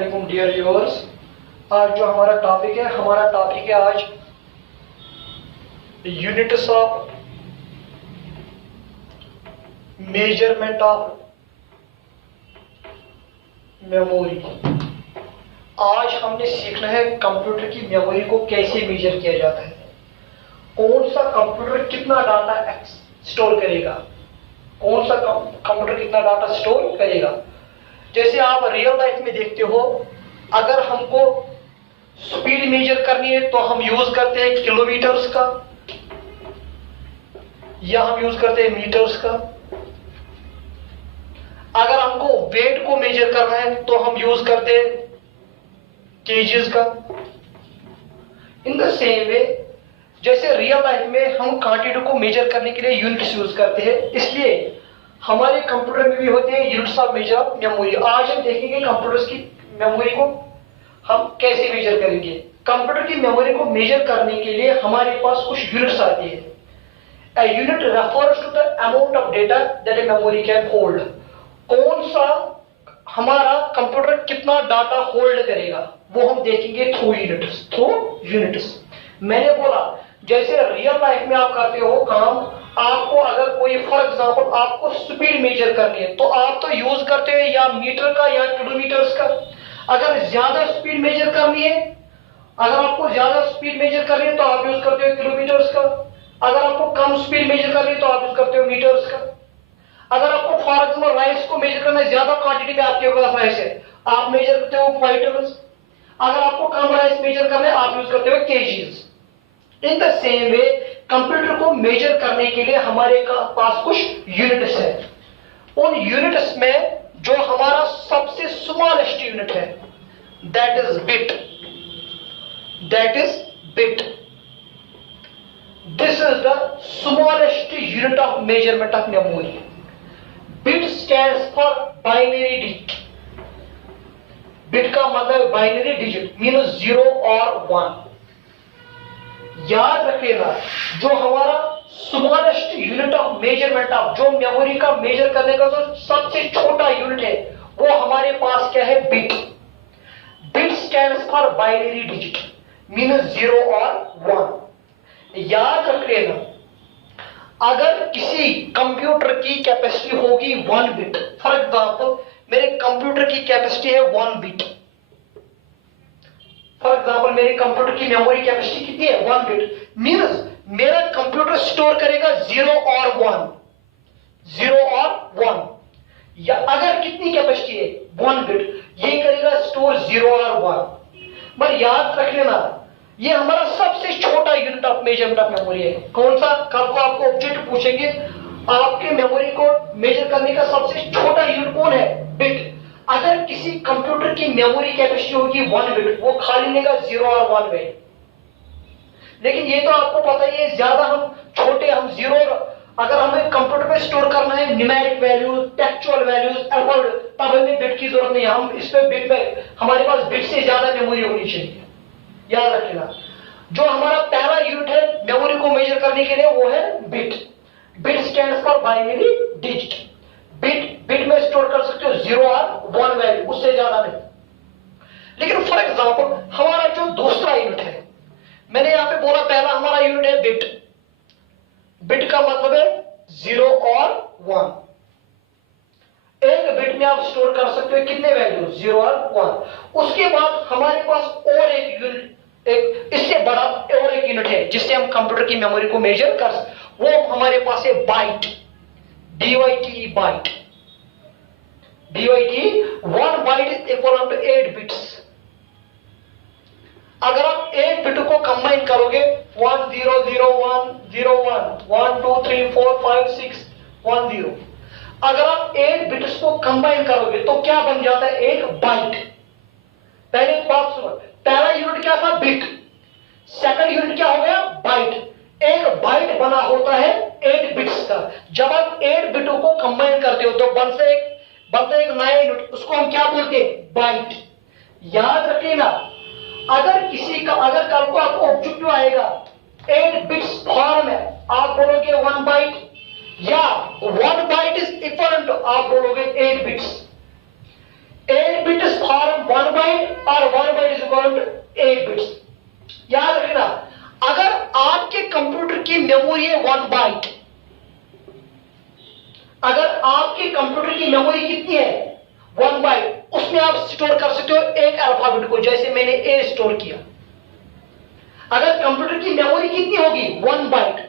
वालेकुम dear viewers. आज जो हमारा टॉपिक है आज units of measurement of memory. आज हमने सीखना है कंप्यूटर की मेमोरी को कैसे मेजर किया जाता है, कौन सा कंप्यूटर कितना डाटा स्टोर करेगा, कौन सा कंप्यूटर कितना डाटा स्टोर करेगा। जैसे आप रियल लाइफ में देखते हो, अगर हमको स्पीड मेजर करनी है तो हम यूज करते हैं किलोमीटर्स का या हम यूज करते हैं मीटर्स का। अगर हमको वेट को मेजर करना है तो हम यूज करते हैं केजीज का। इन द सेम वे जैसे रियल लाइफ में हम क्वांटिटी को मेजर करने के लिए यूनिट्स यूज करते हैं, इसलिए हमारे कंप्यूटर में भी होते हैं units of measure of memory. आज हम देखेंगे कंप्यूटर्स की मेमोरी को हम कैसे मेजर करेंगे। कंप्यूटर की मेमोरी को मेजर करने के लिए हमारे पास कुछ यूनिट्स आती है। A unit refers to the amount of data that a memory can hold। कौन सा हमारा कंप्यूटर कितना डाटा होल्ड करेगा वो हम देखेंगे थ्रू यूनिट्स। मैंने बोला जैसे रियल लाइफ में आप करते हो काम, आपको अगर कोई फॉर एग्जांपल आपको स्पीड मेजर करनी है तो आप तो यूज करते हैं या मीटर का या किलोमीटर्स का। अगर ज्यादा स्पीड मेजर करनी है, अगर आपको ज्यादा स्पीड मेजर करनी है तो आप यूज करते हो किलोमीटर्स का। अगर आपको कम स्पीड मेजर करनी है तो आप यूज करते हो मीटर्स का। अगर आपको फॉर एग्जांपल राइस को मेजर करना है, ज्यादा क्वांटिटी में आपके पास राइस है, आप मेजर करते हो फाइटर्स। अगर आपको कम राइस मेजर करना है आप यूज करते हो KGs. In the same way computer को मेजर करने के लिए हमारे पास कुछ यूनिट्स है। उन यूनिट्स में जो हमारा सबसे स्मॉलेस्ट यूनिट है that is bit. This is the smallest unit of measurement of memory. Bit stands for binary digit. Bit का मतलब बाइनरी डिजिट मींस 0 और 1। याद रखिएगा जो हमारा smallest unit of measurement of जो मेमोरी का मेजर करने का जो सबसे छोटा यूनिट है वो हमारे पास क्या है, bit. Bit stands for binary digit means 0 और 1। याद रखिएगा अगर किसी कंप्यूटर की कैपेसिटी होगी 1 बिट, फॉर एग्जांपल मेरे कंप्यूटर की कैपेसिटी है 1 बिट। फॉर एग्जांपल मेरे कंप्यूटर की मेमोरी कैपेसिटी कितनी है, 1 बिट। मींस मेरा कंप्यूटर स्टोर करेगा 0 और 1। या अगर कितनी कैपेसिटी है 1 बिट, ये करेगा स्टोर 0 और 1। पर याद रख लेना ये हमारा सबसे छोटा unit of measurement of memory है। कौन सा? कल को आपको ऑब्जेक्ट पूछेंगे आपके मेमोरी को मेजर करने का सबसे छोटा यूनिट कौन है, बिट। अगर किसी कंप्यूटर की मेमोरी कैपेसिटी होगी 1 बिट, वो खाली लेगा 0 और 1 में। लेकिन ये तो आपको पता ही है ज्यादा हम छोटे हम 0, अगर हमें कंप्यूटर पे स्टोर करना है numeric values, textual values, alphabet, तब हमें बिट की जरूरत नहीं है। हम इस पे बिट में हमारे पास बिट से ज्यादा मेमोरी होनी चाहिए। याद रखिएगा जो हमारा पहला यूनिट है मेमोरी को मेजर करने के लिए वो है bit. Bit stands for binary digit. Bit में स्टोर कर सकते हो 0 और 1 वैल्यू, उससे ज्यादा नहीं। लेकिन फॉर एग्जांपल हमारा जो दूसरा यूनिट है, मैंने यहां पे बोला पहला हमारा यूनिट है बिट। बिट का मतलब है 0 और 1। एक बिट में आप स्टोर कर सकते हो कितने वैल्यू, 0 और 1। उसके बाद हमारे पास और एक यूनिट, एक इससे बड़ा और एक यूनिट है जिससे हम कंप्यूटर की मेमोरी को मेजर कर सकते, वो हमारे पास है byte. DYTE byte. 1 byte is equal to 8 bits. अगर आप 8 बिट को कंबाइन करोगे 1 0 0 1 0 1 1 2 3 4 5 6 1 0, अगर आप 8 बिट्स को कंबाइन करोगे तो क्या बन जाता है, एक बाइट। पहले एक बात सुनो, पहला यूनिट क्या था, बिट। सेकंड यूनिट क्या हो गया, बाइट। एक बाइट बना होता है 8 बिट्स का। जब आप 8 बिटों को कंबाइन करते हो तो बनता है एक नया यूनिट, उसको हम क्या बोलते हैं, बाइट। याद रखिएगा अगर कल को आपको ऑब्जेक्टिव आएगा 8 बिट्स फॉर्म है, आप बोलोगे 1 बाइट, या 1 बाइट इज इक्वल टू आप बोलोगे 8 बिट्स। 8 बिट्स फॉर्म 1 1 बाइट और 1 byte is equal to 8 bits. याद रखना, अगर आपके कंप्यूटर की मेमोरी है 1 बाइट, अगर आपके कंप्यूटर की मेमोरी कितनी है 1 बाइट, उसमें आप स्टोर कर सकते हो एक अल्फाबेट को, जैसे मैंने ए स्टोर किया। अगर कंप्यूटर की मेमोरी कितनी होगी 1 बाइट,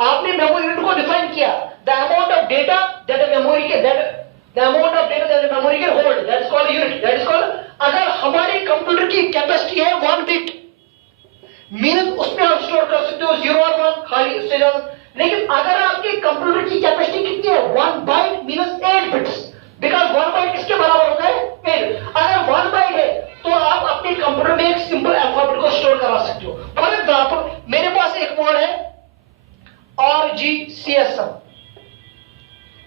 आपने मेमोरी यूनिट को डिफाइन किया, the amount of data that memory के the amount of data that memory can hold, that is called unit, that is called. अगर हमारे कंप्यूटर की कैपेसिटी है 1 बिट, मींस उसमें आप स्टोर कर सकते हो 0 और 1, खाली उससे ज्यादा। लेकिन अगर आपके कंप्यूटर की कैपेसिटी कितनी है 1 byte means 8 bits, because 1 byte किसके बराबर होता है 8। अगर 1 बाइट है तो आप अपने कंप्यूटर में एक सिंपल अल्फाबेट को स्टोर करा सकते हो। फॉर एग्जांपल, मेरे पास एक वर्ड है RGCSM,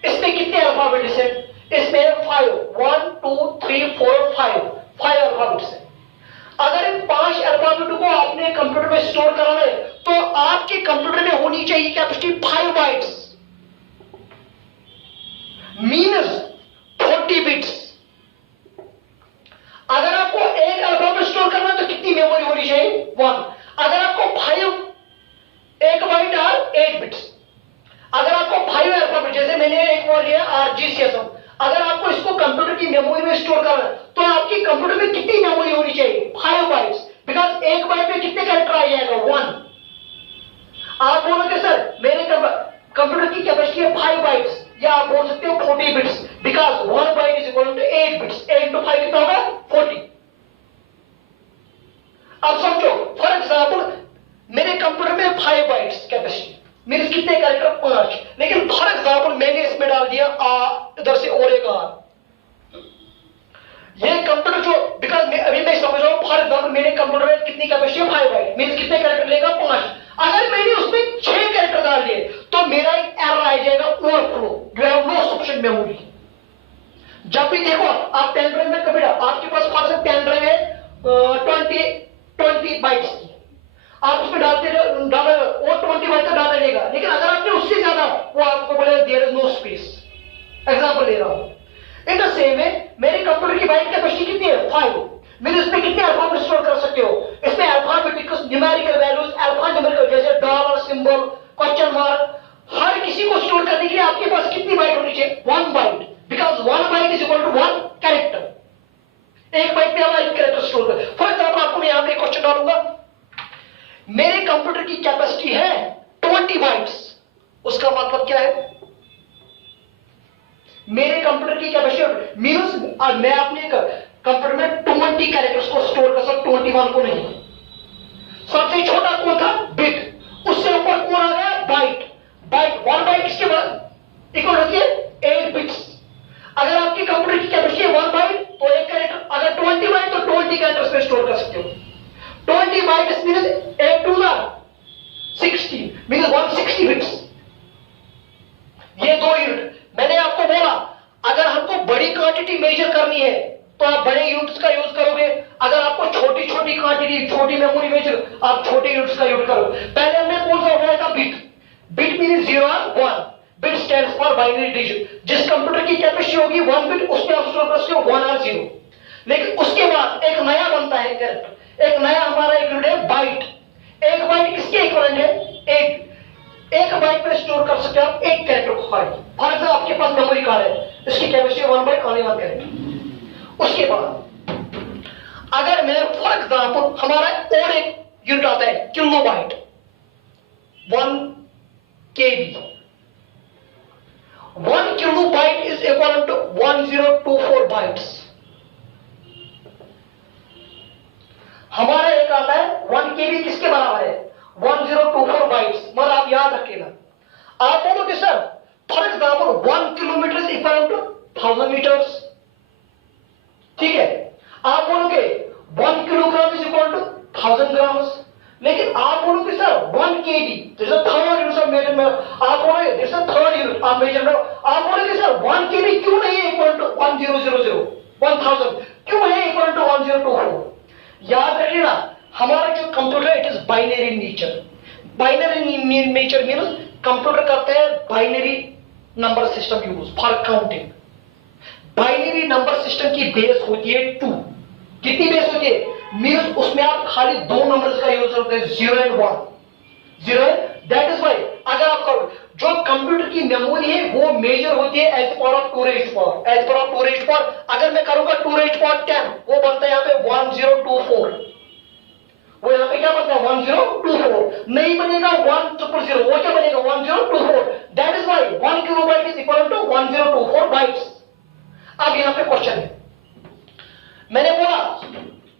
इसमें कितने अल्फाबेट्स है? इसमें 5, 1 2 3 4 5 अल्फाबेट्स है। अगर इन 5 अल्फाबेट को आपने कंप्यूटर में स्टोर करना है तो आपके कंप्यूटर में होनी चाहिए कैपेसिटी 5 बाइट्स मीनस 40 बिट्स। अगर आपको एक अल्फाबेट स्टोर करना है तो कितनी मेमोरी होनी चाहिए 1। अगर आपको 5 एक बाइट और 8 बिट्स, अगर आपको 5 अल्फाबेट, जैसे मैंने एक वर्ड लिया RGCSM, अगर आपको इसको कंप्यूटर की मेमोरी में स्टोर करना है तो आपकी कंप्यूटर में कितनी मेमोरी होनी चाहिए 5 बाइट्स, बिकॉज एक बाइट में कितने कैरेक्टर आ जाएगा 1। आप बोलोगे सर मेरे कंप्यूटर की कैपेसिटी है 5 बाइट्स, या आप बोल सकते हो 40 bits, because 1 byte is equal to 8 bits, 8 to 5 कितना होगा 40। अब समझो, फॉर एग्जाम्पल मेरे कंप्यूटर में 5 बाइट्स कैपेसिटी मीन्स कितने कैरेक्टर 5, लेकिन फॉर एग्जाम्पल मैंने इसमें डाल दिया इधर से और एक R। ये कंप्यूटर जो, बिकॉज अभी मैं समझ रहा हूं, फॉर एग्जाम्पल मेरे कंप्यूटर में कितनी कैपेसिटी है 5 बाइट मीन्स कितने कैरेक्टर लेगा 5। अगर मैंने उसमें 6 कैरेक्टर डाल दिए तो मेरा एक एरर आ जाएगा overflow, you have no sufficient memory. जब भी देखो आप पेन ड्राइव में कभी आपके पास पेन ड्राइव है 20 बाइट्स की, आप उसमें डालते वो 20 बाइट का डाटा लेगा, लेकिन अगर आपने उससे ज्यादा, वो आपको बोले there is no space. Example ले रहा हूं, इन द सेम वे मेरे कंप्यूटर की बाइट कैपेसिटी कितनी है 5, मैंने इसमें कितने अल्फाबेट स्टोर कर सकते हो? इसमें alphabetic numerical values, alpha numerical जैसे डॉलर सिंबल, क्वेश्चन मार्क, हर किसी को स्टोर करने के लिए आपके पास कितनी बाइट होनी चाहिए 1 byte, because 1 byte is equal to 1 character. एक बाइट में हमारा एक कैरेक्टर स्टोर कर। फॉर एग्जाम्पल आपको मैं यहां पे क्वेश्चन डालूंगा, मेरे कंप्यूटर की कैपेसिटी है 20 बाइट्स, उसका मतलब क्या है? मेरे कंप्यूटर की कैपेसिटी मींस मैं अपने कंप्यूटर में 20 कैरेक्टर्स को स्टोर कर सकता, 21 को नहीं। सबसे छोटा कौन था? बिट। उससे ऊपर कौन आ गया? बाइट। बाइट 1 बाइट किसके बाद इक्वल होती है 8 बिट्स। अगर आपकी कंप्यूटर की कैपेसिटी है 1 बाइट तो एक कैरेक्टर, अगर 20 बाइट तो 20 कैरेक्टर्स में स्टोर कर सकते हो। 20 बाइट्स मींस 8 2 60 मींस 160 बिट्स। ये 2 यूनिट मैंने आपको बोला, अगर हमको बड़ी क्वांटिटी मेजर करनी है तो आप बड़े यूनिट्स का यूज करोगे, अगर आपको छोटी छोटी क्वांटिटी, छोटी मेमोरी मेजर, आप छोटे यूनिट्स का यूज करोगे। पहले हमने कौन सा उठाया था? बिट। बिट मींस 0 और 1, bit stands for binary digit. जिस कंप्यूटर की कैपेसिटी होगी 1 बिट, उसमें आप स्टोर कर सकते हो 1 और 0। लेकिन उसके बाद एक नया बनता है कैरेक्टर, एक नया हमारा एक यूनिट है बाइट। एक बाइट किसके इक्विवेलेंट है? एक बाइट में स्टोर कर सकते हो आप एक कैरेक्टर को। फॉर एग्जाम्पल आपके पास मेमोरी कार्ड है, इसकी कैपेसिटी 1 बाइट, ओनली 1 कैरेक्टर। उसके बाद अगर मैं फॉर एग्जाम्पल हमारा और एक यूनिट आता है kilobyte, 1 KB। 1 kilobyte is equal to 1024 bytes. हमारा एक आता है 1 KB किसके बराबर है? 1024 बाइट्स। मगर आप याद रखिएगा, आप बोलोगे sir for example 1 kilometre is equal to 1000 metres, ठीक है। आप बोलोगे 1 kilogram is equal to 1000 grams, लेकिन आप बोलोगे sir 1 KB this is third unit of measurement. आप बोलोगे this is third unit of measurement. आप बोलोगे सर 1 KB क्यों नहीं है इक्वल टू 1000 क्यों है इक्वल टू 1024? याद रखिएगा, हमारा जो कंप्यूटर है it is binary in nature. Binary in nature means computer करते हैं binary number system use for counting. Binary number system की बेस होती है 2, कितनी उसमें आप खाली दो नंबर्स का यूज करते हैं, 0 एंड 1, 0। दैट इज वाई अगर आप करो, जो कंप्यूटर की मेमोरी है वो मेजर होती है as power of 2 raise power, as power of 2 raise power. अगर मैं करूंगा 2 रेज़ पावर 10, वो बनता है यहाँ पे 1024, वो यहाँ पे क्या बनता है 1024, नहीं बनेगा 1000, वो क्या बनेगा 1024। That is why 1 kilobyte is equal to 1024 bytes. अब यहाँ पे क्वेश्चन है, मैंने बोला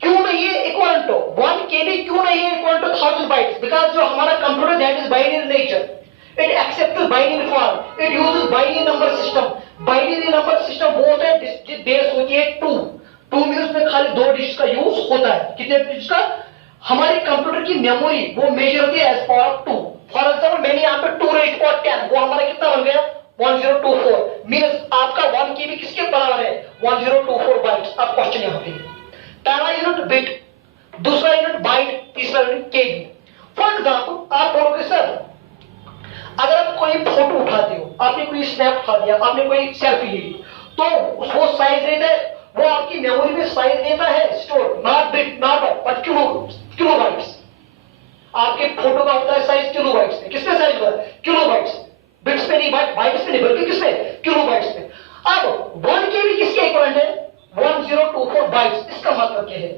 क्यों नहीं है इक्वल टू 1 केबी, क्यों नहीं है इक्वल टू 1000 बाइट्स? बिकॉज जो हमारा computer that is binary nature, it accepts binary form, it uses binary number system. Binary number system वो होता है जिसकी बेस होती है 2 मींस में खाली 2 डिजिट का यूज होता है। कितने डिजिट का? हमारे कंप्यूटर की मेमोरी वो मेजर होती है as power of 2। For example मैंने यहाँ पे 2 रेज़ पावर 10, वो हमारा कितना बन गया 1024, मींस आपका 1 केबी किसके बराबर है 1024 बाइट्स। अब क्वेश्चन यहाँ पे पहला यूनिट बिट, दूसरा यूनिट बाइट, तीसरा यूनिट केबी। फॉर एग्जांपल आप बोलोगे सर अगर आप कोई फोटो उठाते हो, आपने कोई स्नैप उठा दिया, आपने कोई सेल्फी ली, तो वो साइज रहता है, वो आपकी मेमोरी में साइज देता है store, not bit not but kilobytes. आपके फोटो का होता है साइज किलोबाइट्स में। किसमें साइज होता है किलोबाइट्स, बिट्स पे नहीं, बाइट्स पे नहीं, बल्कि किसमें किलोबाइट्स में। अब 1 केबी किसके इक्विवेलेंट है 1024 बाइट्स। इसका मतलब क्या है?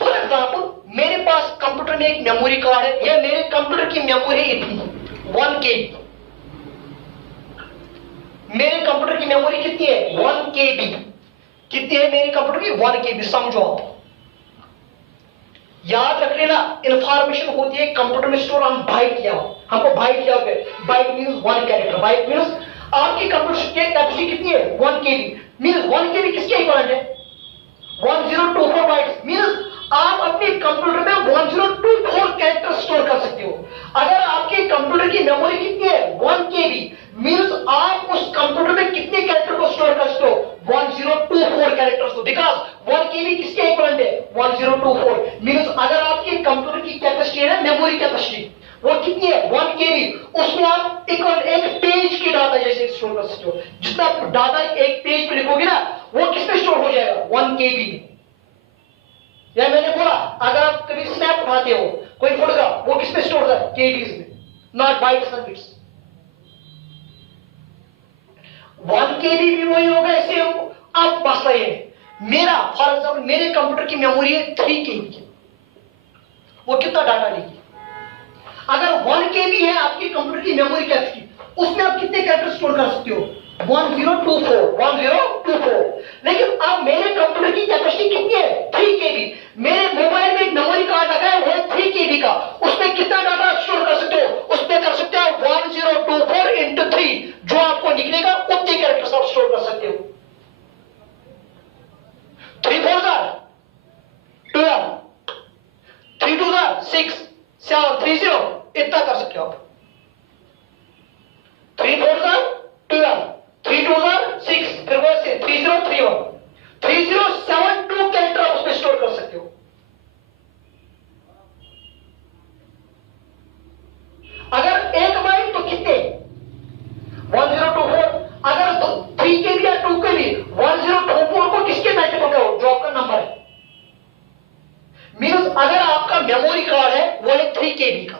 फॉर एग्जांपल मेरे पास कंप्यूटर में एक मेमोरी कार्ड है, या मेरे कंप्यूटर की मेमोरी इतनी 1 केबी, मेरे कंप्यूटर की मेमोरी कितनी है 1 केबी। कितनी है मेरे कंप्यूटर की 1 केबी। समझो आप, याद रख लेना इंफॉर्मेशन होती है कंप्यूटर में स्टोर, हम बाइट किया हो, हमको बाइट किया होगा, byte means 1 character, byte means आपकी कंप्यूटर की कैपेसिटी कितनी है 1 केबी, मींस 1 केबी किसके इक्विवेलेंट है 1024 बाइट्स। मींस आप अपने कंप्यूटर में 1024 कैरेक्टर स्टोर कर सकते हो। अगर आपके कंप्यूटर की मेमोरी कितनी है 1 केबी, मींस आप उस कंप्यूटर में कितने कैरेक्टर को स्टोर कर सकते हो 1024 कैरेक्टर्स को, बिकॉज 1 केबी किसके इक्विवेलेंट है 1024। मींस अगर आपके कंप्यूटर की कैपेसिटी है मेमोरी कैपेसिटी, वो कितनी है 1 केबी, उसमें आप एक पेज की डाटा जैसे स्टोर कर सकते हो। जितना डाटा एक पेज पे लिखोगे ना, वो किस पे स्टोर हो जाएगा 1 केबी में। या मैंने बोला अगर आप कभी स्नैप उठाते हो कोई फोटोग्राफ, वो किस पे स्टोर होता है केबीज में, नॉट बाइट्स एंड बिट्स। 1 केबी भी वही होगा ऐसे। अब मसला ये मेरा फॉर एग्जाम्पल मेरे कंप्यूटर की मेमोरी है 3 केबी की, वो कितना डाटा लेगी? अगर 1 केबी है आपकी कंप्यूटर की मेमोरी कैपेसिटी, उसमें आप कितने कैरेक्टर स्टोर कर सकते हो 1024। लेकिन अब मेरे कंप्यूटर की कैपेसिटी कितनी है 3 केबी। मेरे मोबाइल में एक मेमोरी कार्ड लगा है, वो है 3 केबी का, उसमें कितना डाटा स्टोर कर सकते हो? उसमें कर सकते हो 1024 इंटू 3, जो आपको निकलेगा उतने कैरेक्टर्स आप स्टोर कर सकते हो। 3 4 12, 3 2 6 7 3 0, इतना कर सकते हो आप। 3 4 12, 3 2 6, फिर वैसे 3 0 3 1, 3072 कैरेक्टर आप उसमें स्टोर कर सकते हो। अगर 1 बाइट तो कितने 1024, अगर 3 केबी या 2 केबी 1024 को किसके मल्टीपल करो जो आपका नंबर है। मींस अगर आपका मेमोरी कार्ड है वो है 3 केबी का,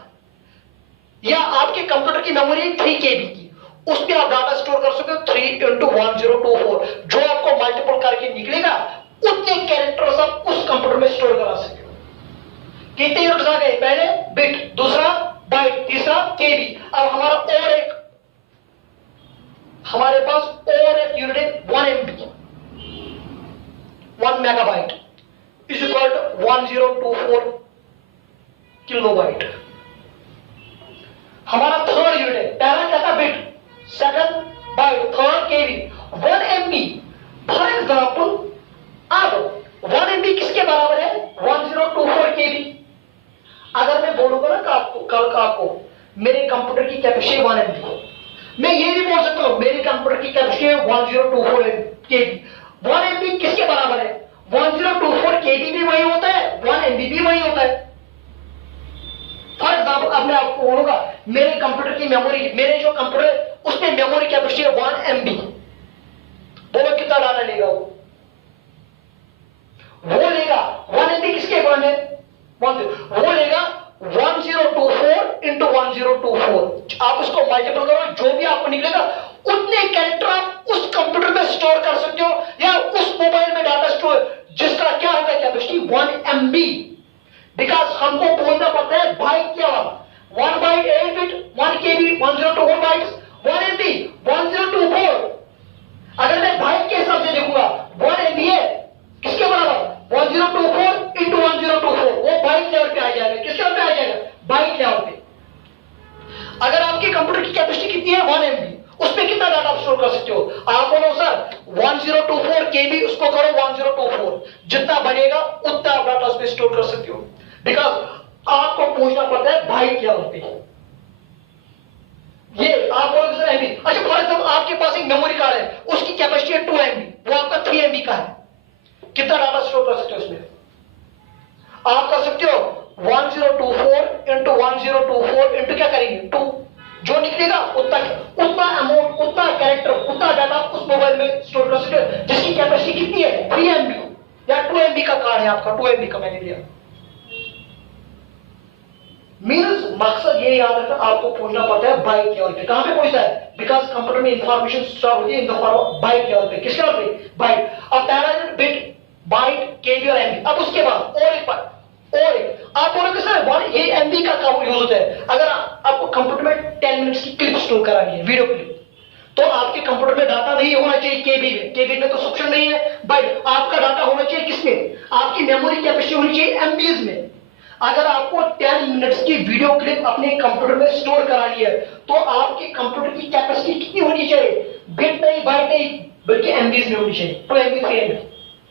या आपके कंप्यूटर की मेमोरी है 3 केबी की, उसमें आप डाटा स्टोर कर सकते हो 3 इंटू 1024, जो आपको मल्टीपल करके निकलेगा उतने कैरेक्टर्स आप उस कंप्यूटर में स्टोर करा सकते हो। कितने यूनिट्स आ गए? पहले बिट, दूसरा बाइट, तीसरा केबी। अब हमारे पास और एक यूनिट है 1 MB, 1 megabyte is equal to 1024 kilobyte. हमारा थर्ड यूनिट है, पहला क्या था bit, second byte, third KB, 1 MB। For example अब 1 MB किसके बराबर है 1024 केबी। अगर मैं बोलूंगा ना कल का आपको मेरे कंप्यूटर की कैपेसिटी 1 MB, मैं ये भी बोल सकता हूं मेरे कंप्यूटर की कैपेसिटी 1024 केबी। 1 MB किसके बराबर है 1024 केबी भी वही होता है, 1 MB भी वही होता है। फॉर एग्जाम्पल अब मैं आपको बोलूंगा मेरे कंप्यूटर की मेमोरी, मेरे जो कंप्यूटर उसमें मेमोरी कैपेसिटी है 1 MB, बोलो कितना डाटा लेगा वो लेगा 1 MB किसके इक्विवेलेंट है उसको मल्टीपल करो, जो भी आपको निकलेगा उतने कैरेक्टर आप उस कंप्यूटर में स्टोर कर सकते हो या उस मोबाइल में डाटा स्टोर, जिसका क्या होगा कैपेसिटी 1 MB। बिकॉज हमको बोलना पड़ता है बाइट क्या वाला 1 byte 8 bit 1 KB 1024 bytes 1 MB 1024। अगर मैं बाइट के हिसाब से देखूंगा 1 MB है किसके बराबर 1024 इंटू 1024, वो बाइट लेवल पे आ जाएगा। किस लेवल पे आ जाएगा? बाइट लेवल पे। अगर आपके कंप्यूटर की कैपेसिटी कितनी है 1 MB, उसमें कितना डाटा आप स्टोर कर सकते हो? आप बोलो सर 1024 KB, उसको करो 1024, जितना बनेगा उतना आप डाटा उसमें स्टोर कर सकते हो। बिकॉज आपको पूछना पड़ता है बाइट लेवल पे। ये आप बोलोगे सर MB। अच्छा फॉर एग्जाम्पल आपके पास एक मेमोरी कार्ड है, उसकी कैपेसिटी है 2 MB, वो आपका 3 MB का है, कितना डाटा स्टोर कर सकते हो उसमें? आप कर सकते हो 1024 इंटू 1024 इंटू क्या करेंगे 2, जो निकलेगा उतना अमाउंट, उतना कैरेक्टर, उतना डाटा उस मोबाइल में स्टोर कर सकते हो, जिसकी कैपेसिटी कितनी है 3 MB या 2 MB का कार्ड है आपका, 2 MB का मैंने लिया। मीन्स मकसद ये याद रखना, आपको पूछना पड़ता है बाइट लेवल पे। कहां पे पूछता है? बिकॉज कंप्यूटर में इंफॉर्मेशन स्टोर होती है in the form of bite level पे। किस लेवल पे? बाइट। अब पहला बिट बाइट KB और MB। अब उसके बाद और एक बात, और एक आप बोलोगे सर ये MB का काम यूज होता है। अगर आपको कंप्यूटर में 10 मिनट्स की क्लिप स्टोर करानी है, वीडियो क्लिप, तो आपके कंप्यूटर में डाटा नहीं होना चाहिए KB में, KB में तो सब्सक्रिप्शन नहीं है। बाइट आपका डाटा होना चाहिए किसमें? आपकी मेमोरी कैपेसिटी होनी चाहिए MBs में। अगर आपको 10 मिनट्स की वीडियो क्लिप अपने कंप्यूटर में स्टोर करानी है, तो आपके कंप्यूटर की कैपेसिटी कितनी होनी चाहिए? बिट नहीं, बाइट नहीं, बल्कि MBs में होनी चाहिए। 2 MB 3 MB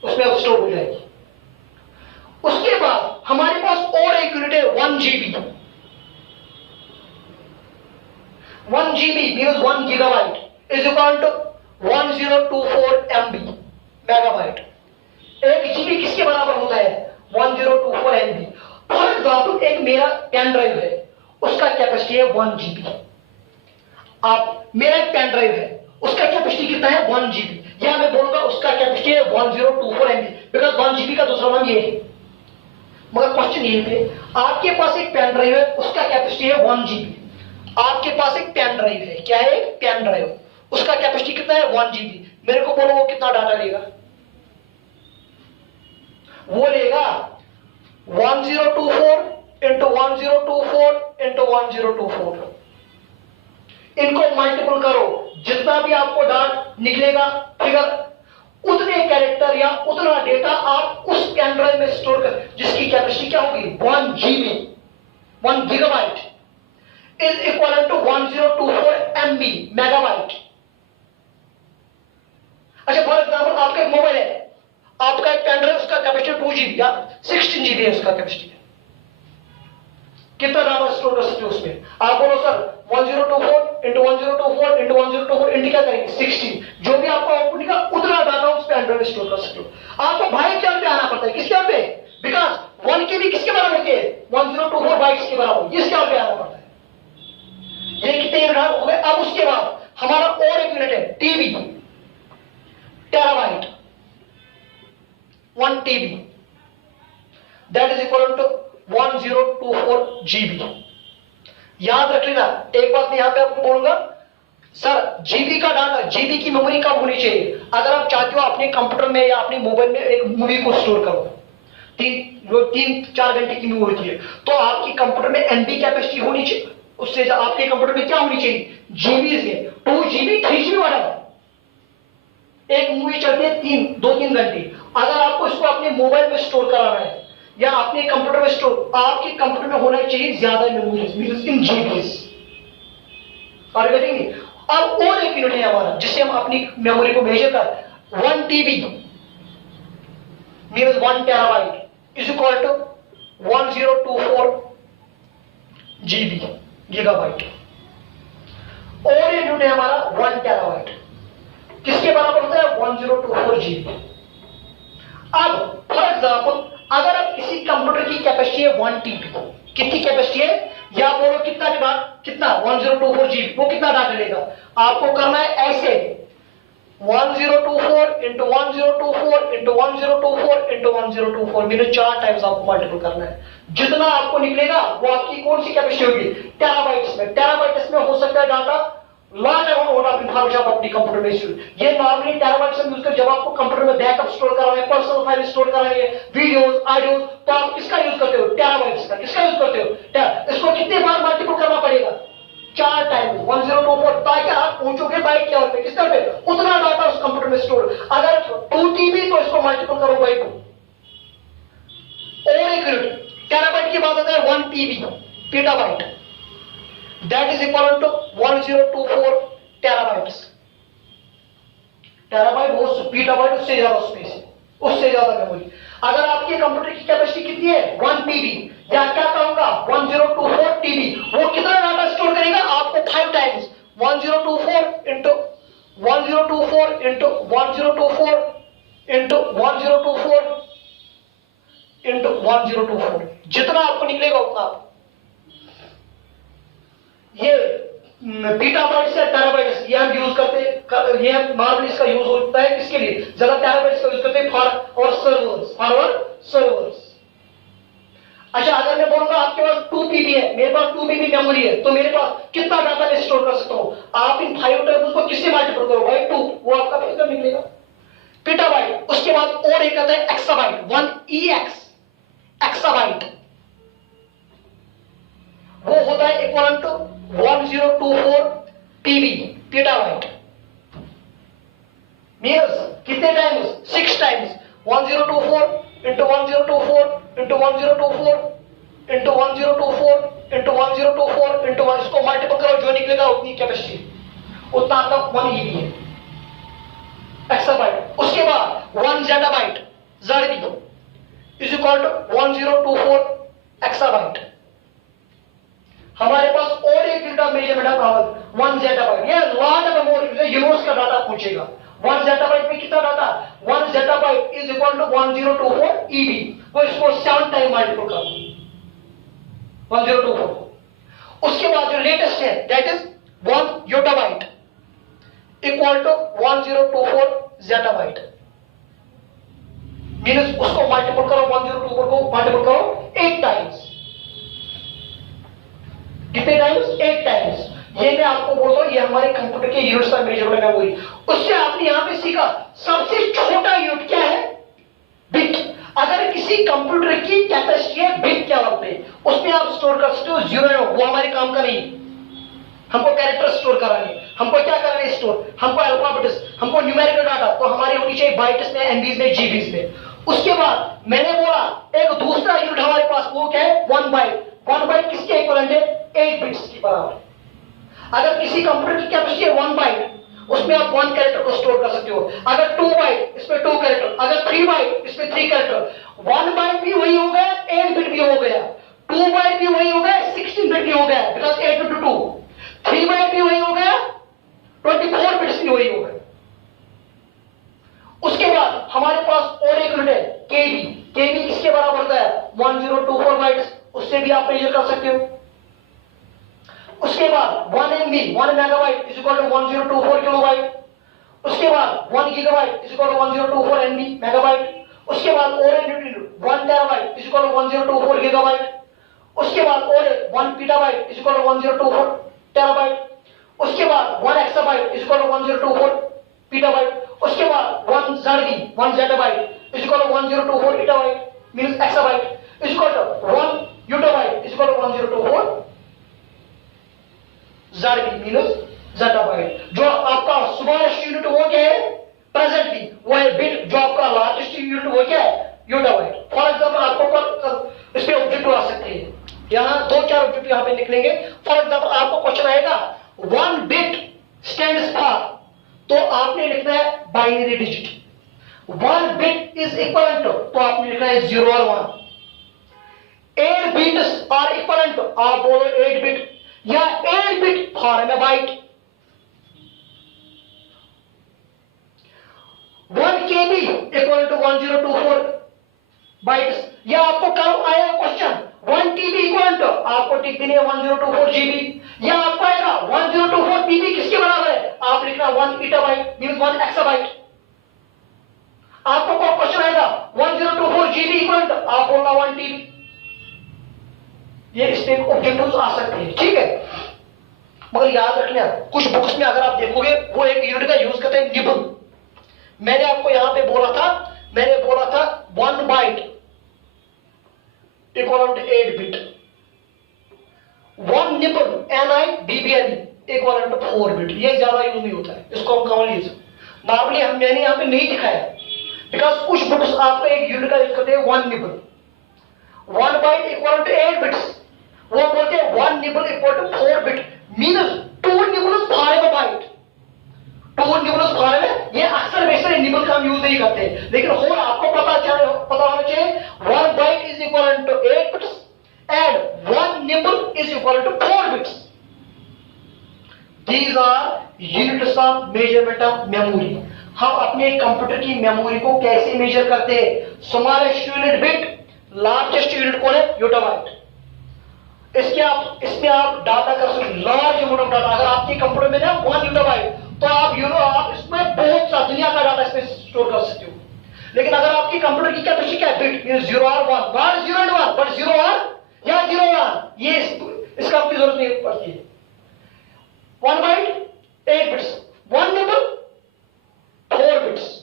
उसमें अब स्टोर हो जाएगी। उसके बाद हमारे पास और एक यूनिट है 1 GB। 1 GB means 1 gigabyte is equal to 1024 MB megabyte. 1 GB किसके बराबर होता है? 1024 MB। फॉर एग्जाम्पल एक मेरा पेन ड्राइव है, उसका कैपेसिटी है 1 GB। आप मेरा एक पेन ड्राइव है, उसका कैपेसिटी कितना है 1 GB, या मैं बोलूंगा उसका कैपेसिटी है 1024 MB, बिकॉज 1 GB का दूसरा नाम ये है। मगर क्वेश्चन ये है, आपके पास एक पेन ड्राइव है, उसका कैपेसिटी है 1 GB। आपके पास एक पेन ड्राइव है, क्या है? पेन ड्राइव, उसका कैपेसिटी कितना है 1 GB। मेरे को बोलो वो कितना डाटा लेगा? वो लेगा 1024 इंटू 1024 इंटू 1024। इनको मल्टीपल करो, जितना भी आपको डाटा निकलेगा फिगर, उतने कैरेक्टर या उतना डेटा आप उस पेन ड्राइव में स्टोर कर, जिसकी कैपेसिटी क्या होगी 1 GB 1 gigabyte is equal to 1024 MB megabyte. अच्छा फॉर एग्जाम्पल आपका एक मोबाइल है, आपका एक पेन ड्राइव, उसका कैपेसिटी 2 GB या 16 GB है उसका कैपेसिटी। कितना डाटा स्टोर कर सकते हो उसमें? आप बोलो सर 1024 इंटू 1024 इंटू 1024 इंटू क्या करेंगे 16, जो भी आपको आउटपुट निकला उतना डाटा उस पे एंड्रॉइड में स्टोर कर सकते हो। आपको बाइट लेवल पे आना पड़ता है। किस लेवल पे? बिकॉज 1 KB किसके बराबर होती है 1024 बाइट्स के बराबर, इस लेवल पे आना पड़ता है। ये कितने यूनिट हो गए? अब उसके बाद हमारा और एक यूनिट है TB, terabyte 1 TB that is equal to 1024 GB। याद रख लेना एक बात मैं यहां पे आपको बोलूंगा, सर जीबी का डाटा, जीबी की मेमोरी कब होनी चाहिए? अगर आप चाहते हो अपने कंप्यूटर में या अपने मोबाइल में एक मूवी को स्टोर करो, 3-4 घंटे की मूवी होती है, तो आपकी कंप्यूटर में MB कैपेसिटी होनी चाहिए, उससे आपके कंप्यूटर में क्या होनी चाहिए जीबी से 2 GB 3 GB वाला। एक मूवी चलती है 2-3 घंटे, अगर आपको इसको अपने मोबाइल में स्टोर कराना है या अपने कंप्यूटर में स्टोर, आपके कंप्यूटर में होना चाहिए ज्यादा मेमोरी इन जीबीज। और करेंगे अब और एक यूनिट है हमारा जिससे हम अपनी मेमोरी को मेजर कर 1 TB means 1 terabyte is equal to 1024 GB gigabyte. और एक यूनिट है हमारा 1 टेराबाइट, किसके बराबर होता है 1024 GB। अब फॉर एग्जाम्पल अगर आप किसी कंप्यूटर की कैपेसिटी है 1 TB, कितनी कैपेसिटी है या बोलो कितना 1024 GB, वो कितना डाटा लेगा? आपको करना है ऐसे 1024 into 1024 into 1024 into 1024 मीनस 4 टाइम्स आपको मल्टीपल करना है। जितना आपको निकलेगा वो आपकी कौन सी कैपेसिटी होगी, टेराबाइट्स में। टेराबाइट्स में हो सकता है data large amount of information आप अपनी कंप्यूटर में यूज। ये नॉर्मली टेराबाइट्स में यूज कर, जब आपको कंप्यूटर में बैकअप स्टोर करना है, पर्सनल फाइल स्टोर करना है, वीडियोस ऑडियोस, तो आप किसका यूज करते हो, टेराबाइट्स का। किसका यूज करते हो, इसको कितने बार मल्टीपल करना पड़ेगा, 4 टाइम्स 1024, ताकि आप पहुंचोगे बाइट लेवल पे। किस तरह पे, उतना डाटा उस कंप्यूटर में स्टोर। अगर 2 TB तो इसको मल्टीपल करो बाई 2 और एक यूनिट। टेराबाइट की बात आता है 1 TB petabyte, that is equal to 1024 terabytes. Terabyte वो पेटाबाइट उससे ज्यादा स्पेस है, उससे ज्यादा मेमोरी। अगर आपके कंप्यूटर की कैपेसिटी कितनी है 1 TB, या क्या कहूंगा 1024 TB, वो कितना डाटा स्टोर करेगा आपको 5 times 1024 into 1024 into 1024 into 1024 into 1024, जितना आपको निकलेगा उतना। ये पीटाबाइट्स या टेराबाइट्स ये हम यूज करते हैं, ये नॉर्मली इसका यूज होता है किसके लिए, ज्यादा टेराबाइट्स का यूज करते हैं फॉर सर्वर्स। अच्छा, अगर मैं बोलूंगा आपके पास 2 TB है, मेरे पास 2 TB मेमोरी है, तो मेरे पास कितना डाटा मैं स्टोर कर सकता हूं, आप इन 5 टाइम्स को किससे मल्टीप्लाई करो बाय 2, वो आपका कितना निकलेगा, पीटाबाइट। उसके बाद और एक आता है एक्साबाइट, 1EX एक्साबाइट, वो होता है इक्वल टू 1024 TB पीटाबाइट। मीन्स कितने times, 6 times 1024 into 1024 into 1024 into 1024 into 1024 into 1, इसको मल्टीपल करो, जो निकलेगा उतनी कैपेसिटी, उतना आपका 1 EB है एक्साबाइट। उसके बाद 1 zettabyte ZB is equal to 1024 exabyte. हमारे पास और एक यूनिट ऑफ मेजरमेंट है 1 ज़ेटाबाइट। ये लार्ज मेमोरी यूनिवर्स का डाटा पूछेगा। 1 ज़ेटाबाइट में कितना data, 1 zettabyte is equal to 1024 EB, वो इसको 7 टाइम मल्टीपल करो 1024। उसके बाद जो लेटेस्ट है that is 1 yottabyte equal to 1024 zettabyte. Means उसको मल्टीपल करो, 1024 को मल्टीपल करो 8 टाइम्स। कितने टाइम्स, 8 टाइम्स। ये मैं आपको बोलता हूं, ये हमारे कंप्यूटर के यूनिट्स का मेजरमेंट है वही। उससे आपने यहां पे सीखा सबसे छोटा यूनिट क्या है, बिट। अगर किसी कंप्यूटर की कैपेसिटी है बिट क्या होते हैं, उसमें आप स्टोर कर सकते हो 0, वो हमारे काम का नहीं। हमको कैरेक्टर स्टोर कराने, हमको क्या करना है स्टोर, हमको अल्फाबेट्स, हमको न्यूमेरिकल डाटा, तो हमारी होनी चाहिए बाइट्स में, एमबीज में, जीबीज में। उसके बाद मैंने बोला एक दूसरा यूनिट हमारे पास, वो क्या है 1 बाइट। 1 बाइट किसके इक्विवेलेंट है, 8 बिट्स की बराबर। अगर किसी कंप्यूटर की कैपेसिटी है 1 बाइट, उसमें आप 1 कैरेक्टर को स्टोर कर सकते हो। अगर 2 बाइट, इसमें 2 कैरेक्टर। अगर 3 बाइट, इसमें 3 कैरेक्टर। 1 बाइट भी वही हो गया, 8 बिट भी हो गया। 2 बाइट भी वही हो गया, 16 बिट भी हो गया, बिकॉज 8 into 2। 3 बाइट भी वही हो गया, 24 बिट्स भी वही हो गया। उसके बाद हमारे पास और एक यूनिट है केबी। केबी किसके बराबर होता है, 1024 बाइट्स, उससे भी आप मेजर कर सकते हो। उसके बाद 1 MB 1 megabyte is equal to 1024 kilobyte. उसके बाद 1 gigabyte is equal to 1024 MB megabyte. उसके बाद और एक unit 1 terabyte is equal to 1024 gigabyte. उसके बाद और एक 1 petabyte is equal to 1024 terabyte. उसके बाद 1 exabyte is equal to 1024 petabyte. उसके बाद 1 ZB 1 zettabyte is equal to 1024 exabyte means exabyte is equal to 1 यूटाबाइट is equal to 1024 ZB means zettabyte. जो आपका स्मॉलेस्ट यूनिट वो क्या है प्रेजेंटली, वो है बिट। जो आपका लार्जेस्ट यूनिट वो क्या है, यूटाबाइट। फॉर एग्जांपल आपको इस पे ऑब्जेक्टिव आ सकते हैं, यहां 2-4 ऑब्जेक्टिव यहां पे निकलेंगे। फॉर एग्जांपल आपको क्वेश्चन आएगा 1 बिट स्टैंड्स फॉर, तो आपने लिखना है binary digit. 1 bit is equal to, तो आपने लिखना है 0 और 1। 8 बिट्स आर इक्वल टू, आप बोलो 8 बिट या 8 bit for a byte. 1 KB equal to 1024 bytes. या आपको कल आएगा क्वेश्चन 1 TB इक्वल टू, आपको टिक देनी है 1024 GB। या आपको आएगा 1024 पीबी किसके बराबर है, आप लिखना 1 ईटाबाइट मींस 1 एक्साबाइट। आपको कोई क्वेश्चन आएगा 1024 जीबी इक्वल टू, आप बोलना 1 टीबी। ये इसमें ऑब्जेक्टिव्स आ सकते हैं, ठीक है। मगर याद रखना कुछ बुक्स में अगर आप देखोगे वो एक यूनिट का यूज करते हैं निबल। मैंने आपको यहां पे बोला था 1 byte equal to 8 bit, 1 nibble NIBBLE equal to 4 bit. ये ज्यादा यूज नहीं होता है, इसको हम कॉमन यूज नॉर्मली मैंने यहां पे नहीं दिखाया बिकॉज कुछ बुक्स आपको एक यूनिट का यूज करते हैं 1 nibble, 1 byte equal to 8 bits. वो बोलते हैं 1 nibble equal to 4 bit means 2 nibbles for a byte, 2 nibbles for a. ये अक्सर वैसे निबल का हम यूज नहीं करते, लेकिन होल आपको पता होना चाहिए 1 byte is equal to 8 bits and 1 nibble is equal to 4 bits. These are units of measurement of memory. हम अपने कंप्यूटर की मेमोरी को कैसे मेजर करते हैं, smallest unit bit, largest unit कौन है, योटाबाइट। इसमें आप डाटा कर सकते, लार्ज अमाउंट ऑफ डाटा। अगर आपके कंप्यूटर में ना 1 योटाबाइट तो आप इसमें बहुत सा दुनिया का डाटा इसमें स्टोर कर सकते हो। लेकिन अगर आपकी कंप्यूटर की कैपेसिटी क्या है, बिट मींस 0 और 1, नॉट 0 and 1 बट 0 और या 0 1, ये इसका आपकी जरूरत नहीं पड़ती है। 1 बाइट 8 बिट्स, 1 निबल 4 बिट्स।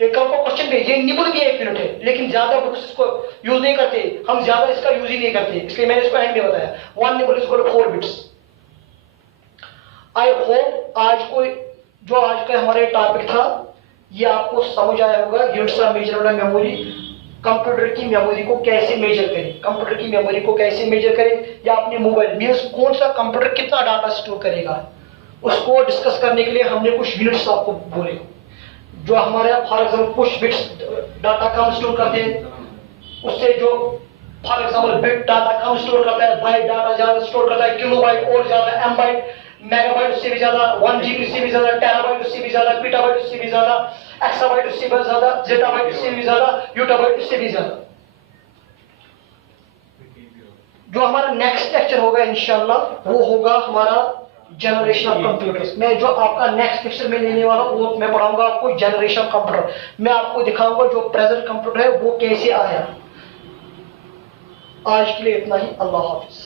एक आपको क्वेश्चन पे ये निबल भी 1 यूनिट है, लेकिन ज्यादा बुक्स इसको यूज नहीं करते, हम ज्यादा इसका यूज ही नहीं करते, इसलिए मैंने इसको एंड में बताया 1 nibble is equal to 4 bits. I hope आज का हमारे टॉपिक था ये आपको समझ आया होगा। Units of measurement memory, computer की मेमोरी को कैसे मेजर करें, कंप्यूटर की मेमोरी को कैसे मेजर करें, या अपने मोबाइल मींस कौन सा कंप्यूटर कितना डाटा स्टोर करेगा, उसको डिस्कस करने के लिए हमने कुछ यूनिट्स आपको बोले। जो हमारे फॉर एग्जाम्पल कुछ बिट्स डाटा कम स्टोर करते हैं, उससे जो for example bit data come store करता है, बाइट डाटा ज्यादा स्टोर करता है, किलो बाइट और ज्यादा, एम बाइट मेगाबाइट उससे भी ज्यादा, 1 GB उससे भी ज्यादा, टेराबाइट उससे भी ज्यादा, पीटाबाइट उससे भी ज्यादा, एक्साबाइट उससे भी ज्यादा, जेटाबाइट उससे भी ज्यादा, यूटाबाइट उससे भी ज्यादा। जो हमारा नेक्स्ट लेक्चर होगा इंशाल्लाह वो होगा हमारा जनरेशन ऑफ कंप्यूटर्स। मैं जो आपका नेक्स्ट लेक्चर में लेने वाला हूं वो मैं पढ़ाऊंगा आपको जनरेशन ऑफ कंप्यूटर। मैं आपको दिखाऊंगा जो प्रेजेंट कंप्यूटर है वो कैसे आया। आज के लिए इतना ही, अल्लाह हाफिज।